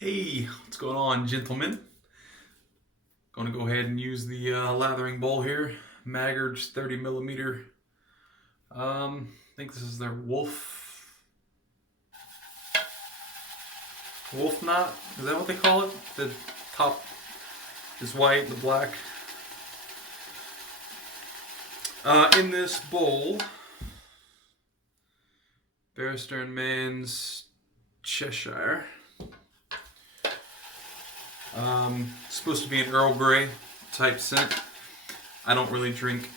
Hey, what's going on, gentlemen? Going to go ahead and use the lathering bowl here. Maggard's 30 millimeter. I think this is their wolf knot. Is that what they call it? The top is white, the black. In this bowl, Barrister Mann's Cheshire. Supposed to be an Earl Grey type scent. I don't really drink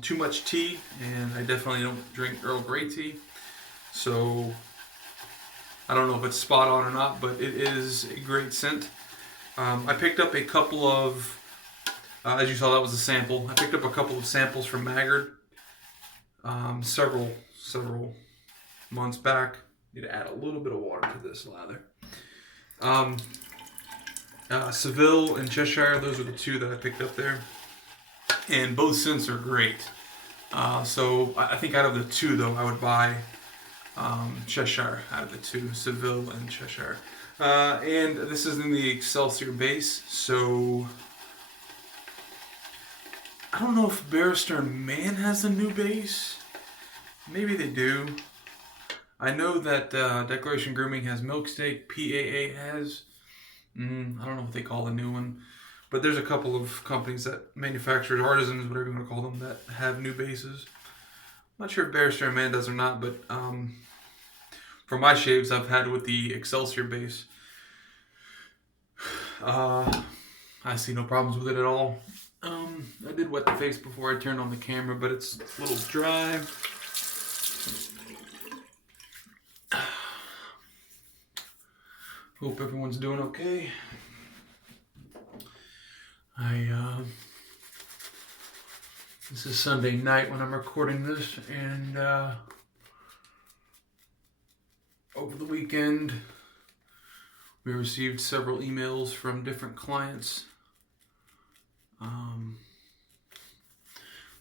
too much tea, and I definitely don't drink Earl Grey tea. So I don't know if it's spot on or not, but it is a great scent. I picked up a couple of, as you saw, that was a sample. I picked up a couple of samples from Maggard several months back. Need to add a little bit of water to this lather. Seville and Cheshire, those are the two that I picked up there. And both scents are great. So I think out of the two, though, I would buy Cheshire out of the two, Seville and Cheshire. And this is in the Excelsior base, so I don't know if Barrister Mann has a new base. Maybe they do. I know that Declaration Grooming has Milksteak, PAA has. I don't know what they call the new one. But there's a couple of companies that manufacture, artisans, whatever you want to call them, that have new bases. I'm not sure if Barrister Mann does or not, but for my shaves I've had with the Excelsior base, I see no problems with it at all. I did wet the face before I turned on the camera, but it's a little dry. Hope everyone's doing okay. This is Sunday night when I'm recording this, and over the weekend we received several emails from different clients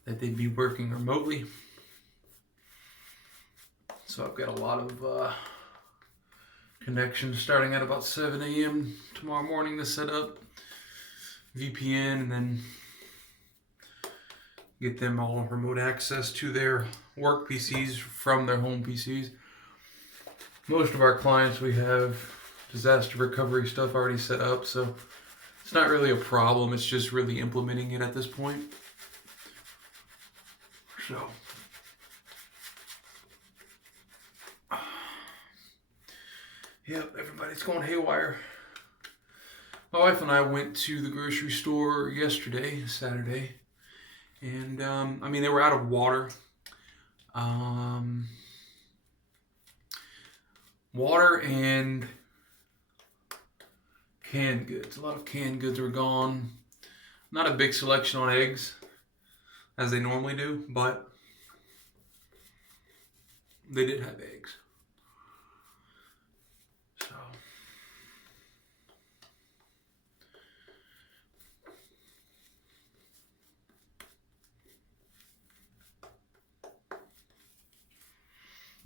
that they'd be working remotely. So I've got a lot of connections starting at about 7 a.m. tomorrow morning to set up VPN and then get them all remote access to their work PCs from their home PCs. Most of our clients, we have disaster recovery stuff already set up, so it's not really a problem. It's just really implementing it at this point. So yep, everybody's going haywire. My wife and I went to the grocery store yesterday, Saturday, and they were out of water. Water and canned goods. A lot of canned goods were gone. Not a big selection on eggs, as they normally do, but they did have eggs. So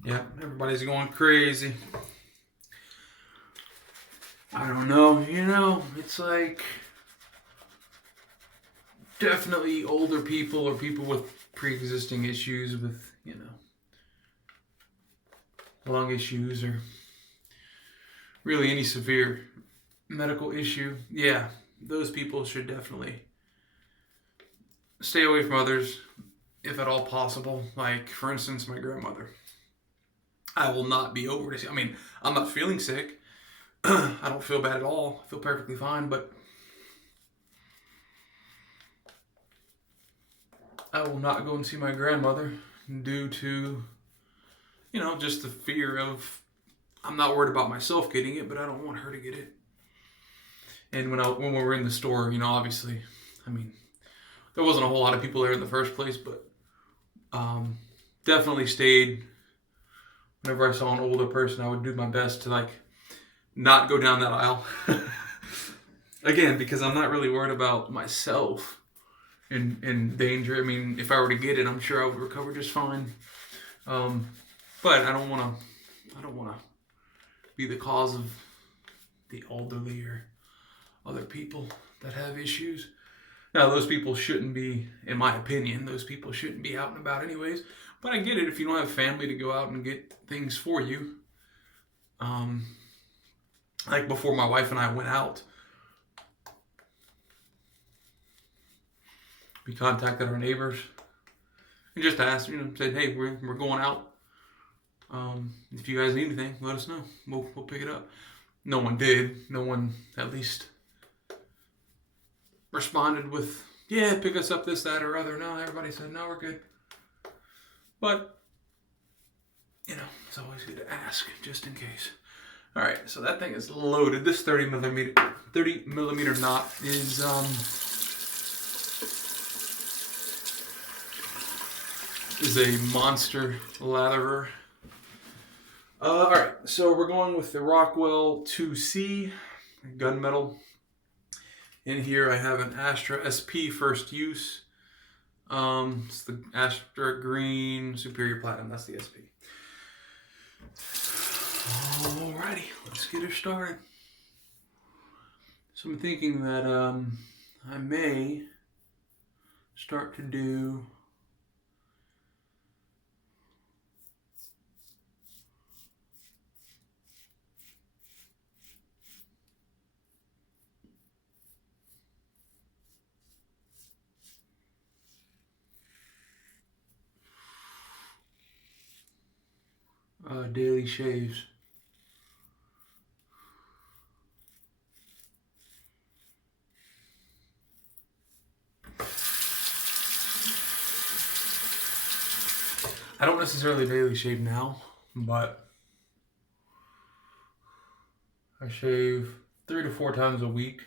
yeah, everybody's going crazy. I don't know, it's like definitely older people or people with pre-existing issues with, lung issues or really any severe medical issue. Yeah, those people should definitely stay away from others if at all possible. Like, for instance, my grandmother. I will not be over to see. I'm not feeling sick. I don't feel bad at all. I feel perfectly fine, but I will not go and see my grandmother due to, just the fear of, I'm not worried about myself getting it, but I don't want her to get it. And when we were in the store, obviously, there wasn't a whole lot of people there in the first place, but definitely stayed. Whenever I saw an older person, I would do my best to not go down that aisle. Again, because I'm not really worried about myself in danger. If I were to get it, I'm sure I would recover just fine. But I don't want to be the cause of the elderly or other people that have issues. Now, those people shouldn't be, in my opinion, those people shouldn't be out and about anyways. But I get it if you don't have family to go out and get things for you. Like before my wife and I went out, we contacted our neighbors and just asked, said, hey, we're going out. If you guys need anything, let us know. We'll pick it up. No one did. No one, at least, responded with, yeah, pick us up this, that, or other. No, everybody said, no, we're good. But, it's always good to ask, just in case. All right, so that thing is loaded. This 30 millimeter knot is a monster latherer. All right, so we're going with the Rockwell 2C gunmetal. In here I have an Astra SP first use. It's the Astra Green Superior Platinum. That's the SP. Alrighty, let's get her started. So I'm thinking that I may start to do daily shaves. I don't necessarily daily shave now, but I shave 3 to 4 times a week.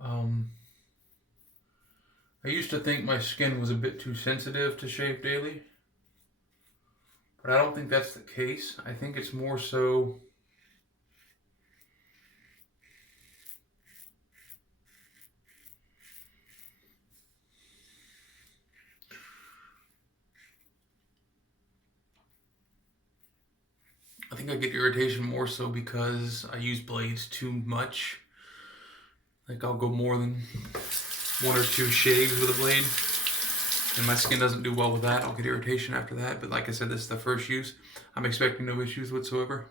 I used to think my skin was a bit too sensitive to shave daily, but I don't think that's the case. I think it's more so I think I get irritation more so because I use blades too much. Like I'll go more than 1 or 2 shaves with a blade, and my skin doesn't do well with that. I'll get irritation after that, but like I said, this is the first use. I'm expecting no issues whatsoever.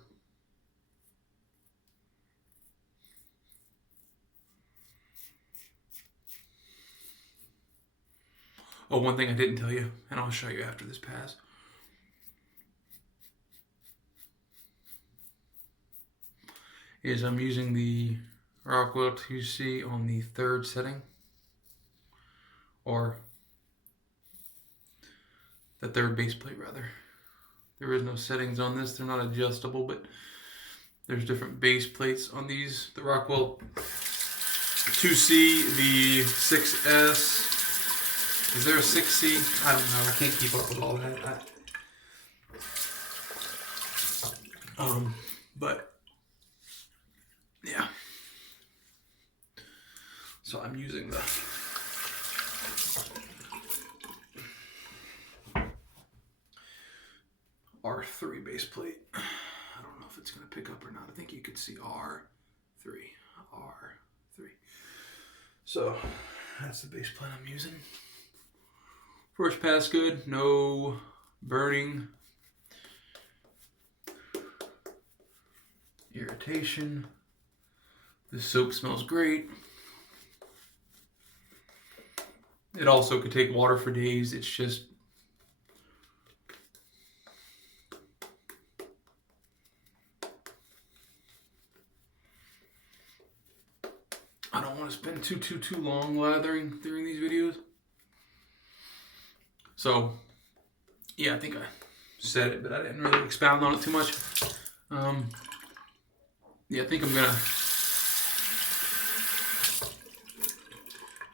Oh, one thing I didn't tell you, and I'll show you after this pass. Is I'm using the Rockwell 2C on the 3rd setting, or the 3rd base plate rather. There is no settings on this, they're not adjustable, but there's different base plates on these. The Rockwell 2C, the 6S, is there a 6C? I don't know, I can't keep up with all that. But yeah. So I'm using the R3 base plate. I don't know if it's going to pick up or not. I think you could see R3. So that's the base plate I'm using. First pass good, no burning, irritation. The soap smells great. It also could take water for days. It's just I don't want to spend too long lathering during these videos. So yeah, I think I said it, but I didn't really expound on it too much. Yeah, I think I'm gonna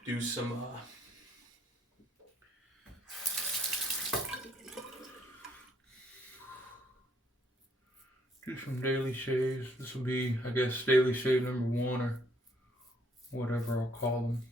do some daily shaves. This will be, I guess, daily shave number 1 or whatever I'll call them.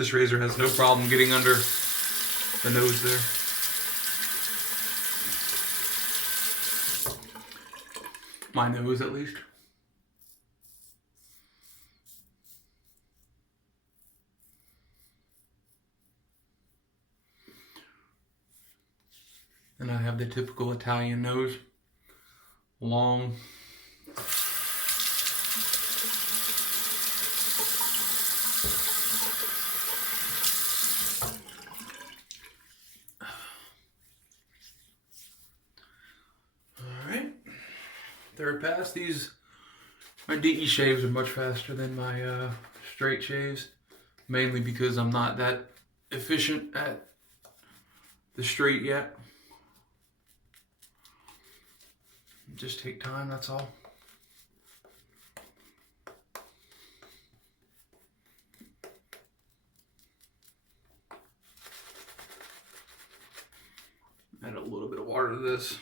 This razor has no problem getting under the nose there. My nose, at least. And I have the typical Italian nose. Long. Alright. Third pass. My DE shaves are much faster than my straight shaves. Mainly because I'm not that efficient at the straight yet. Just take time, that's all. Add a little bit of water to this.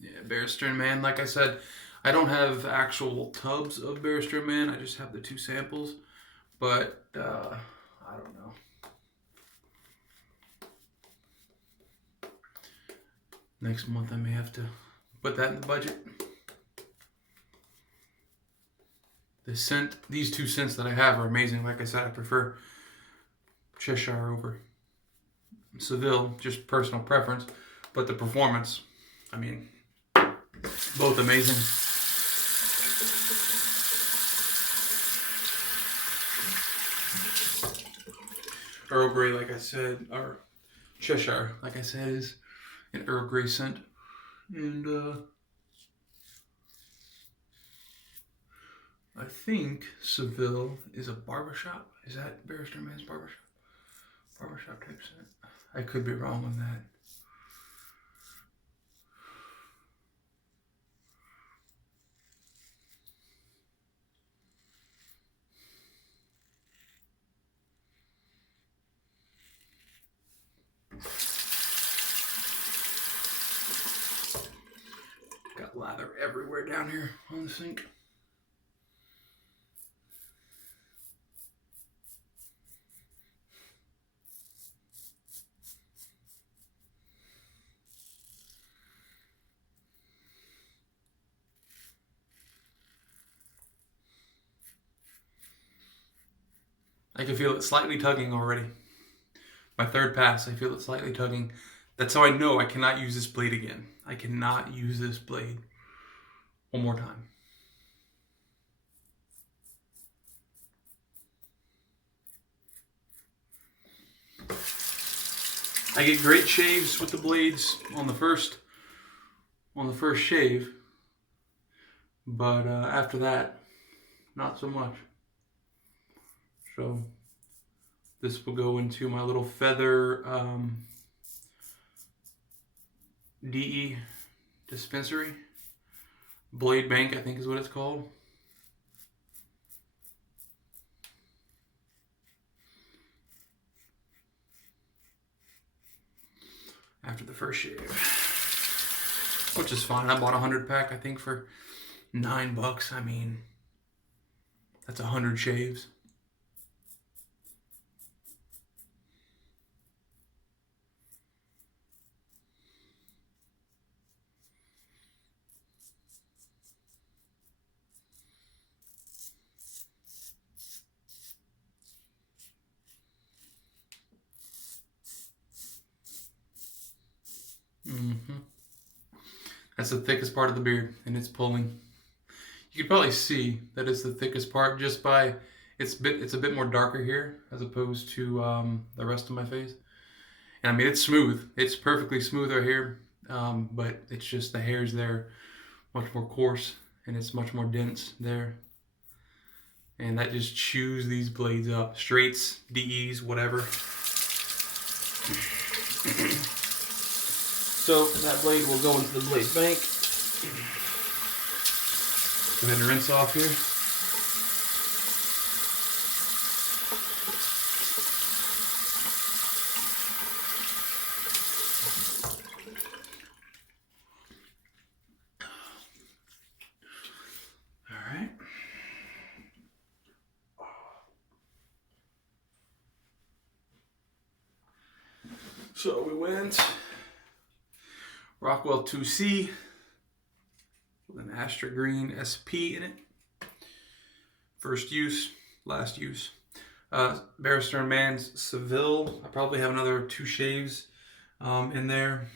Yeah, Barrister Mann, like I said, I don't have actual tubs of Barrister Mann, I just have the 2 samples. But, I don't know. Next month I may have to put that in the budget. These 2 scents that I have are amazing. Like I said, I prefer Cheshire over Seville, just personal preference. But the performance, I mean, both amazing. Earl Grey, like I said, or Cheshire, like I said, is an Earl Grey scent. And I think Seville is a barbershop. Is that Barrister Mann's barbershop? Barbershop type scent. I could be wrong on that. Got lather everywhere down here on the sink. I can feel it slightly tugging already. My third pass, I feel it slightly tugging. That's how I know I cannot use this blade again. I cannot use this blade one more time. I get great shaves with the blades on the first shave, but after that, not so much. So this will go into my little feather DE dispensary. Blade bank, I think is what it's called. After the first shave, which is fine. I bought a 100 pack, I think, for $9. I mean, that's 100 shaves. That's the thickest part of the beard, and it's pulling. You can probably see that it's the thickest part just by it's a bit more darker here as opposed to the rest of my face. And I mean, it's smooth. It's perfectly smooth right here, but it's just the hairs there much more coarse, and it's much more dense there. And that just chews these blades up. Straights, DEs, whatever. So that blade will go into the blade bank. Go ahead and rinse off here. So we went Rockwell 2C with an Astra Green SP in it. First use, last use. Barrister Mann's Seville. I probably have another 2 shaves in there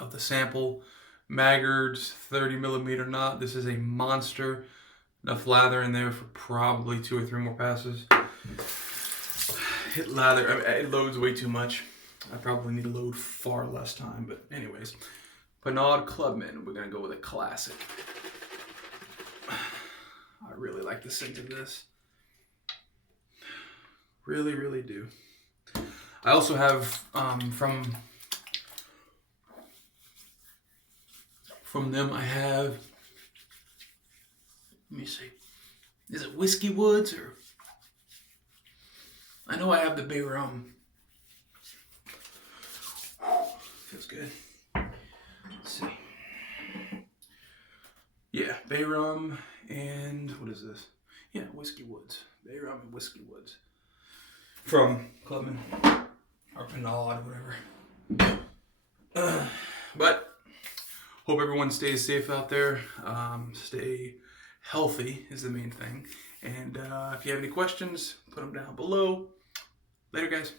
of the sample. Maggard's 30mm knot. This is a monster. Enough lather in there for probably 2 or 3 more passes. Hit lather, I mean, it loads way too much. I probably need to load far less time, but anyways. Pinaud Clubman, we're gonna go with a classic. I really like the scent of this. Really, really do. I also have from them I have, let me see, is it Whiskey Woods or, I know I have the Bay Rum. Feels good. Let's see. Yeah, Bay Rum and what is this? Yeah, Whiskey Woods. Bay Rum and Whiskey Woods. From Clubman or Pinaud, whatever. But hope everyone stays safe out there. Stay healthy is the main thing. And if you have any questions, put them down below. Later, guys.